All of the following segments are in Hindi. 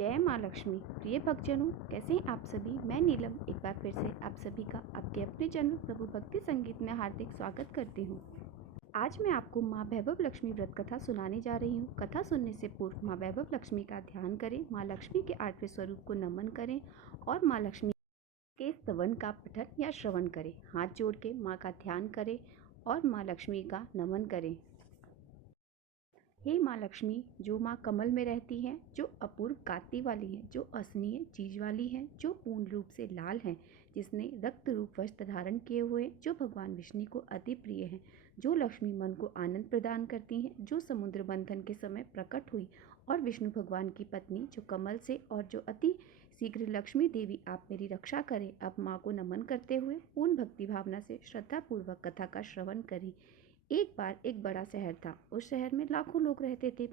जय माँ लक्ष्मी। प्रिय भक्तजनों, कैसे हैं आप सभी। मैं नीलम एक बार फिर से आप सभी का आपके अपने चैनल प्रभु भक्ति संगीत में हार्दिक स्वागत करती हूँ। आज मैं आपको माँ वैभव लक्ष्मी व्रत कथा सुनाने जा रही हूँ। कथा सुनने से पूर्व माँ वैभव लक्ष्मी का ध्यान करें, माँ लक्ष्मी के 8वें स्वरूप को नमन करें और माँ लक्ष्मी के स्तवन का पठन या श्रवण करें। हाथ जोड़ के माँ का ध्यान करें और माँ लक्ष्मी का नमन करें। हे माँ लक्ष्मी, जो माँ कमल में रहती हैं, जो अपूर्व कांति वाली हैं, जो असनीय चीज वाली हैं, जो पूर्ण रूप से लाल हैं, जिसने रक्त रूप वस्त्र धारण किए हुए, जो भगवान विष्णु को अति प्रिय हैं, जो लक्ष्मी मन को आनंद प्रदान करती हैं, जो समुद्र मंथन के समय प्रकट हुई और विष्णु भगवान की पत्नी, जो कमल से और जो अति शीघ्र लक्ष्मी देवी, आप मेरी रक्षा करें। अब माँ को नमन करते हुए पूर्ण भक्ति भावना से श्रद्धापूर्वक कथा का श्रवण करें। एक बार एक बड़ा शहर था। उस शहर में लाखों लोग रहते थे।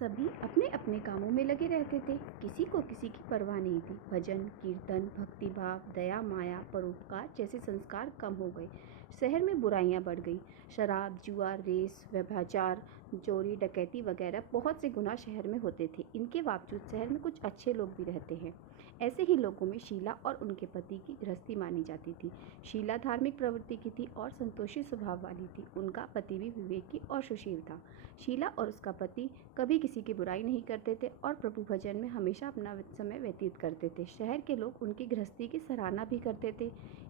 सभी अपने अपने कामों में लगे रहते थे। किसी को किसी की परवाह नहीं थी। भजन, कीर्तन, भक्ति भाव, दया, माया, परोपकार जैसे संस्कार कम हो गए। शहर में बुराइयां बढ़ गई। शराब, जुआ, रेस, व्यभिचार, चोरी, डकैती वगैरह बहुत से गुनाह शहर में होते थे। इनके बावजूद शहर में कुछ अच्छे लोग भी रहते हैं। ऐसे ही लोगों में शीला और उनके पति की गृहस्थी मानी जाती थी। शीला धार्मिक प्रवृत्ति की थी और संतोषी स्वभाव वाली थी। उनका पति भी विवेकी और सुशील था। शीला और उसका पति कभी किसी की बुराई नहीं करते थे और प्रभु भजन में हमेशा अपना समय व्यतीत करते थे। शहर के लोग उनकी गृहस्थी की सराहना भी करते थे।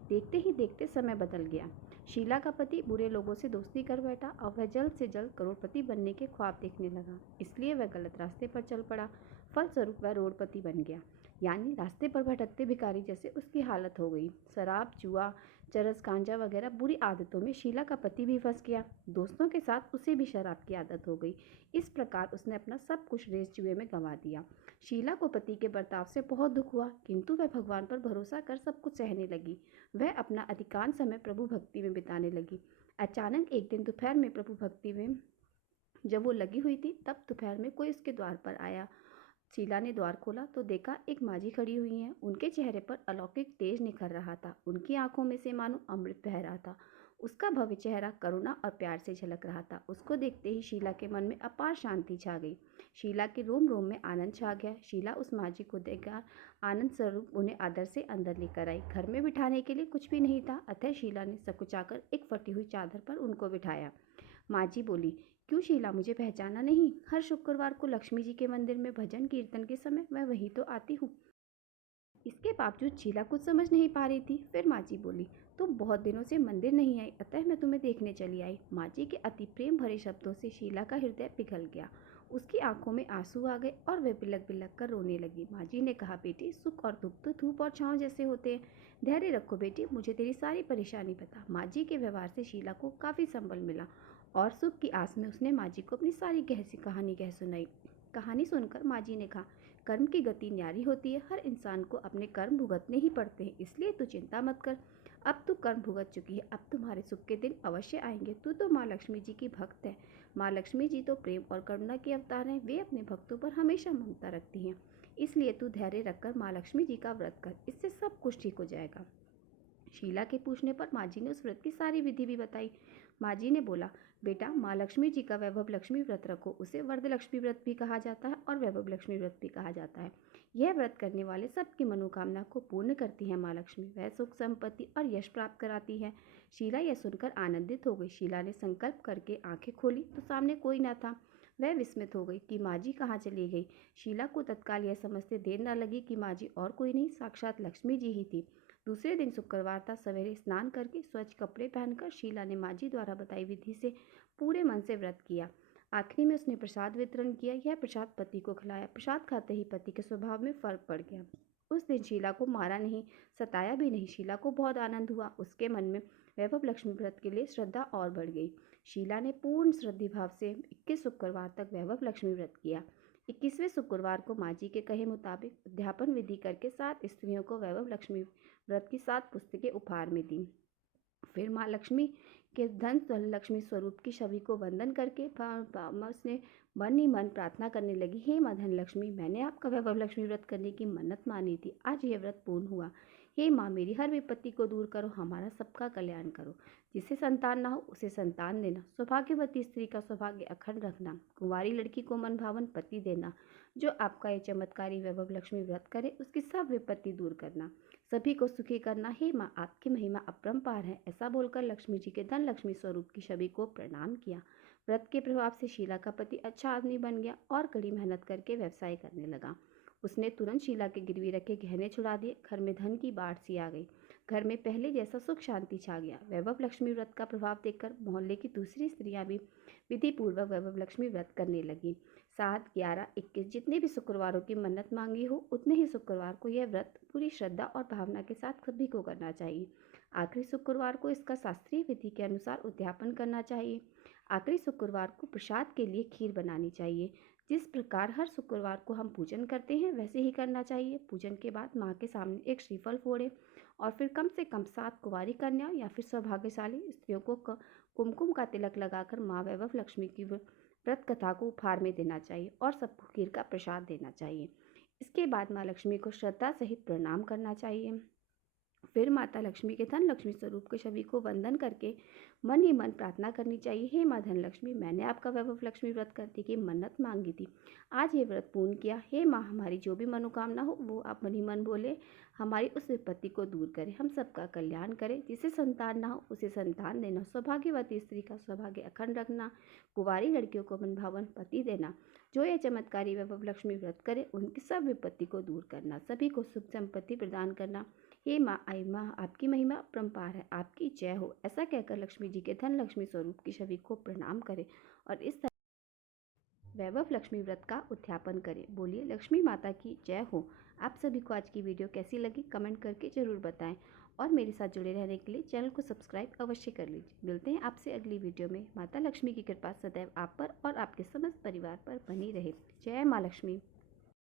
देखते ही देखते समय बदल गया। शीला का पति बुरे लोगों से दोस्ती कर बैठा और वह जल्द से जल्द करोड़पति बनने के ख्वाब देखने लगा। इसलिए वह गलत रास्ते पर चल पड़ा। फलस्वरूप वह रोडपति बन गया, यानी रास्ते पर भटकते भिखारी जैसे उसकी हालत हो गई। शराब, जुआ, चरस, गांजा वगैरह बुरी आदतों में शीला का पति भी फंस गया। दोस्तों के साथ उसे भी शराब की आदत हो गई। इस प्रकार उसने अपना सब कुछ रेस जुए में गंवा दिया। शीला को पति के बर्ताव से बहुत दुख हुआ, किंतु वह भगवान पर भरोसा कर सब कुछ सहने लगी। वह अपना अधिकांश समय प्रभु भक्ति में बिताने लगी। अचानक एक दिन दोपहर में प्रभु भक्ति में जब वो लगी हुई थी, तब दोपहर में कोई उसके द्वार पर आया। शीला ने द्वार खोला तो देखा एक माँ जी खड़ी हुई हैं। उनके चेहरे पर अलौकिक तेज निखर रहा था। उनकी आंखों में से मानो अमृत बह रहा था। उसका भव्य चेहरा करुणा और प्यार से झलक रहा था। उसको देखते ही शीला के मन में अपार शांति छा गई। शीला के रोम रोम में आनंद छा गया। शीला उस माँ जी को देखकर आनंद स्वरूप उन्हें आदर से अंदर लेकर आई। घर में बिठाने के लिए कुछ भी नहीं था, अतः शीला ने सकुचाकर एक फटी हुई चादर पर उनको बिठाया। माँ जी बोली, क्यों शीला, मुझे पहचाना नहीं? हर शुक्रवार को लक्ष्मी जी के मंदिर में भजन कीर्तन के समय मैं वहीं तो आती हूँ। इसके बावजूद शीला कुछ समझ नहीं पा रही थी। फिर माँ जी बोली, तुम बहुत दिनों से मंदिर नहीं आई, अतः मैं तुम्हें देखने चली आई। माँ जी के अति प्रेम भरे शब्दों से शीला का हृदय पिघल गया। उसकी आंखों में आंसू आ गए और वह बिलक बिलक कर रोने लगी। माँ जी ने कहा, बेटी, सुख और दुख तो धूप और छांव जैसे होते हैं। धैर्य रखो बेटी, मुझे तेरी सारी परेशानी बता। माँ जी के व्यवहार से शीला को काफ़ी संबल मिला और सुख की आस में उसने माँ जी को अपनी सारी कहानी कह सुनाई। कहानी सुनकर माँ जी ने कहा, कर्म की गति न्यारी होती है। हर इंसान को अपने कर्म भुगतने ही पड़ते हैं, इसलिए तू चिंता मत कर। अब तू कर्म भुगत चुकी है, अब तुम्हारे सुख के दिन अवश्य आएंगे। तू तो माँ लक्ष्मी जी की भक्त है। माँ लक्ष्मी जी तो प्रेम और करुणा के अवतार हैं। वे अपने भक्तों पर हमेशा ममता रखती हैं। इसलिए तू धैर्य रखकर माँ लक्ष्मी जी का व्रत कर, इससे सब कुछ ठीक हो जाएगा। शीला के पूछने पर माँ जी ने उस व्रत की सारी विधि भी बताई। माँ जी ने बोला, बेटा, माँ लक्ष्मी जी का वैभव लक्ष्मी व्रत रखो। उसे वरद लक्ष्मी व्रत भी कहा जाता है और वैभव लक्ष्मी व्रत भी कहा जाता है। यह व्रत करने वाले सबकी मनोकामना को पूर्ण करती है माँ लक्ष्मी। वह सुख, संपत्ति और यश प्राप्त कराती है। शीला यह सुनकर आनंदित हो गई। शीला ने संकल्प करके आंखें खोली तो सामने कोई न था। वह विस्मित हो गई कि माँ जी कहाँ चली गई। शीला को तत्काल यह समझते देर न लगी कि माँ जी और कोई नहीं, साक्षात लक्ष्मी जी ही थी। दूसरे दिन शुक्रवार था। सवेरे स्नान करके स्वच्छ कपड़े पहनकर शीला ने माँ जी द्वारा बताई विधि से पूरे मन से व्रत किया। आखिरी में उसने प्रसाद वितरण किया। यह प्रसाद पति को खिलाया। प्रसाद खाते ही पति के स्वभाव में फर्क पड़ गया। उस दिन शीला को मारा नहीं, सताया भी नहीं। शीला को बहुत आनंद हुआ। उसके मन में वैभव लक्ष्मी व्रत के लिए श्रद्धा और बढ़ गई। शीला ने पूर्ण श्रद्धा भाव से 21 शुक्रवार तक वैभव लक्ष्मी व्रत किया। 21वें शुक्रवार को माँ जी के कहे मुताबिक अध्यापन विधि करके 7 स्त्रियों को वैभव लक्ष्मी व्रत की 7 पुस्तकें उपहार में दी। फिर माँ लक्ष्मी के धन लक्ष्मी स्वरूप की छवि को वंदन करके उसने मन ही मन प्रार्थना करने लगी, हे माँ धन लक्ष्मी, मैंने आपका वैभव लक्ष्मी व्रत करने की मन्नत मानी थी। आज यह व्रत पूर्ण हुआ। हे माँ, मेरी हर विपत्ति को दूर करो, हमारा सबका कल्याण करो। जिसे संतान ना हो उसे संतान देना, सौभाग्यवती स्त्री का सौभाग्य अखंड रखना, कुंवारी लड़की को मन भावन पति देना, जो आपका ये चमत्कारी वैभव लक्ष्मी व्रत करे उसकी सब विपत्ति दूर करना, सभी को सुखी करना। हे माँ, आपकी महिमा अपरंपार है। ऐसा बोलकर लक्ष्मी जी के धन लक्ष्मी स्वरूप की छवि को प्रणाम किया। व्रत के प्रभाव से शीला का पति अच्छा आदमी बन गया और कड़ी मेहनत करके व्यवसाय करने लगा। उसने तुरंत शीला के गिरवी रखे गहने छुड़ा दिए। घर में धन की बाढ़ सी आ गई। घर में पहले जैसा सुख शांति छा गया। वैभव लक्ष्मी व्रत का प्रभाव देखकर मोहल्ले की दूसरी स्त्रियां भी विधि पूर्वक वैभव लक्ष्मी व्रत करने लगी। 7, 11, 21 जितने भी शुक्रवारों की मन्नत मांगी हो उतने ही शुक्रवार को यह व्रत पूरी श्रद्धा और भावना के साथ सभी को करना चाहिए। आखिरी शुक्रवार को इसका शास्त्रीय विधि के अनुसार उद्यापन करना चाहिए। आखिरी शुक्रवार को प्रसाद के लिए खीर बनानी चाहिए। जिस प्रकार हर शुक्रवार को हम पूजन करते हैं वैसे ही करना चाहिए। पूजन के बाद माँ के सामने एक श्रीफल फोड़े और फिर कम से कम 7 कुंवारी कन्या या फिर सौभाग्यशाली स्त्रियों को कुमकुम का तिलक लगाकर माँ वैभव लक्ष्मी की व्रत कथा को उपहार में देना चाहिए और सबको खीर का प्रसाद देना चाहिए। इसके बाद माँ लक्ष्मी को श्रद्धा सहित प्रणाम करना चाहिए। फिर माता लक्ष्मी के धन लक्ष्मी स्वरूप के छवि को वंदन करके मन ही मन प्रार्थना करनी चाहिए। हे माँ धन लक्ष्मी, मैंने आपका वैभव लक्ष्मी व्रत करने की मन्नत मांगी थी, आज ये व्रत पूर्ण किया। हे माँ, हमारी जो भी मनोकामना हो वो आप मन ही मन बोले हमारी उस विपत्ति को दूर करें, हम सबका कल्याण करें। जिसे संतान ना हो उसे संतान देना, सौभाग्यवती स्त्री का सौभाग्य अखंड रखना, कुंवारी लड़कियों को मन भावन पति देना। जो ये चमत्कारी वैभव लक्ष्मी व्रत करे उनकी सब विपत्ति को दूर करना, सभी को सुख संपत्ति प्रदान करना। हे माँ, आई माँ, आपकी महिमा अपरंपार है, आपकी जय हो। ऐसा कहकर लक्ष्मी जी के धन लक्ष्मी स्वरूप की छवि को प्रणाम करें और इस तरह वैभव लक्ष्मी व्रत का उद्यापन करें। बोलिए लक्ष्मी माता की जय हो। आप सभी को आज की वीडियो कैसी लगी कमेंट करके ज़रूर बताएं और मेरे साथ जुड़े रहने के लिए चैनल को सब्सक्राइब अवश्य कर लीजिए। मिलते हैं आपसे अगली वीडियो में। माता लक्ष्मी की कृपा सदैव आप पर और आपके समस्त परिवार पर बनी रहे। जय माँ लक्ष्मी।